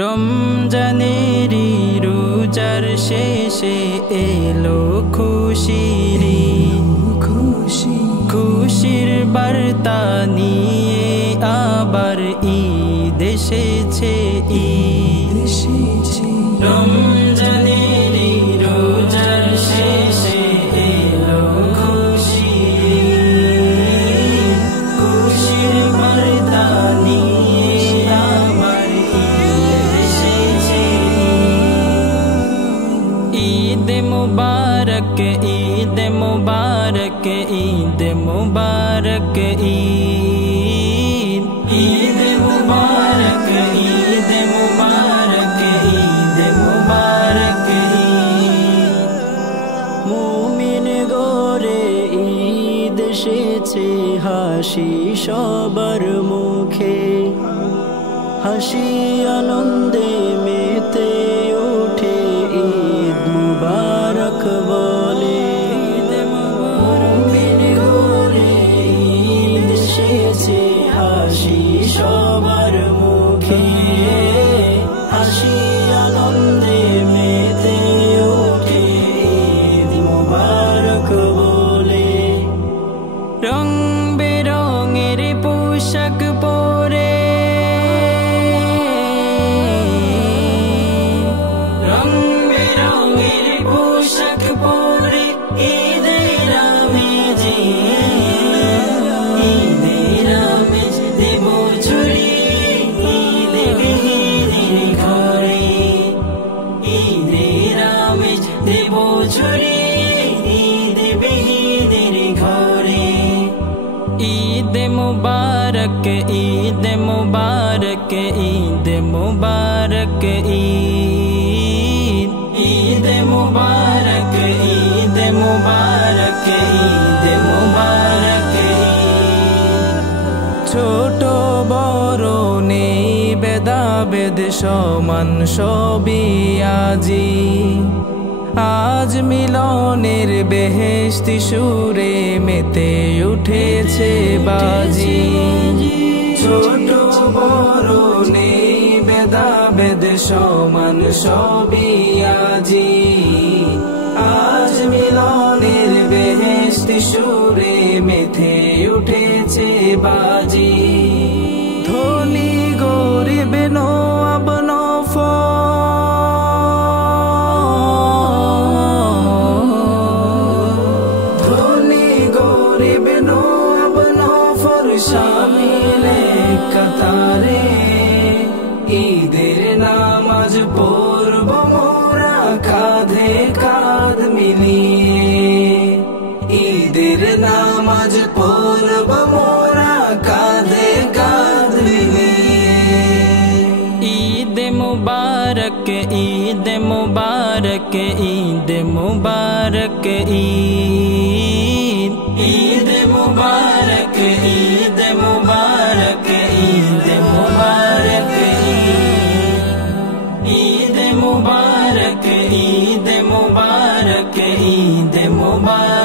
রমজানেরি রোজার শেষে এলো খুশির বার্তা নিয়ে আবার ঈদ এসেছে। রমজানেরি রোজার শেষে এলো খুশির বার্তা নিয়ে আবার ঈদ এসেছে। ঈদ মুবারক ঈদ মুবারক ঈদ মুবারক ঈদ মুবারক ঈদ মুবারক ঈদ মুবারক ঈদ। মুমিন গোরে ঈদ এসেছে, হাসি সবার মুখে, হাসি আনন্দে মেতে ওঠে ঈদ মুবারক বলে। মুমিন গোরে ঈদ এসেছে, হাসি সবার মুখে, হাসি আনন্দে মেতে ওঠে ঈদ মুবারক বলে। রং বেরঙের পোশাক পরে, রং বেরঙের পোশাক পরে ঈদের আমেজে, ঈদের আমেজ দেব ছড়িয়ে ঈদ বিহীনের ঘরে, ঈদের আমেজ দেব ছড়িয়ে ঈদ বিহীনের ঘরে। ঈদ মুবারক ঈদ মুবারক ঈদ মুবারক ঈদ মুবারক ঈদ মুবারক ঈদ মুবারক ঈদ। ছোট বড় নেই ভেদাভেদ, সমান সবই আজি, আজ মিলনের বেহেশতি সুরে মেতে উঠেছে বাজি। ছোট বড় নেই ভেদাভেদ, সমান সবই আজি, আজ মিলনের বেহেশতি সুরে মেতে উঠেছে বাজি। ধনী গরিব নওয়াব নফর শামিলে কাতারে, ঈদের নামাজ পড়ব মোরা কাঁধে কাঁধ মিলিয়ে, ঈদের নামাজ পড়ব মোরা কাঁধে কাঁধ মিলিয়ে। ঈদ মুবারক ঈদ মুবারক ঈদ মুবারক ঈদ মুবারক ঈদ মুবারক ঈদ মুবারক ঈদ মুবারক ঈদ মুবারক ঈদ মুবারক।